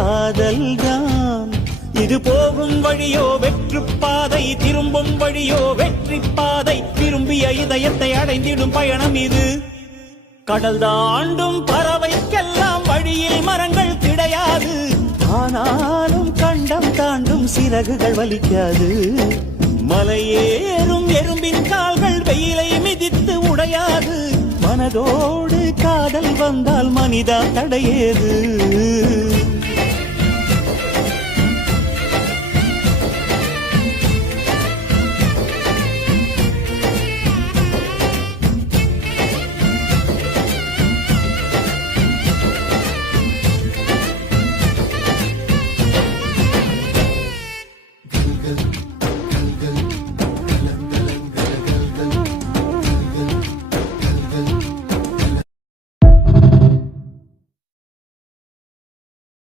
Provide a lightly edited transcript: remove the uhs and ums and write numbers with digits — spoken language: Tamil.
காதல்தான். இது போகும் வழியோ வெற்று பாதை, திரும்பும் வழியோ வெற்றி பாதை. விரும்பிய இதயத்தை அடைந்திடும் பயணம் இது. கடல் தாண்டும் பறவைக்கெல்லாம் வழியில் மரங்கள் கிடையாது. ஆனாலும் கண்டம் தாண்டும் சிறகுகள் வலிக்காது. மலையேறும் எறும்பின் கால்கள் வெயிலை மிதித்து உடையாது. மனதோடு காதல் வந்தால் மனிதா தடையேது.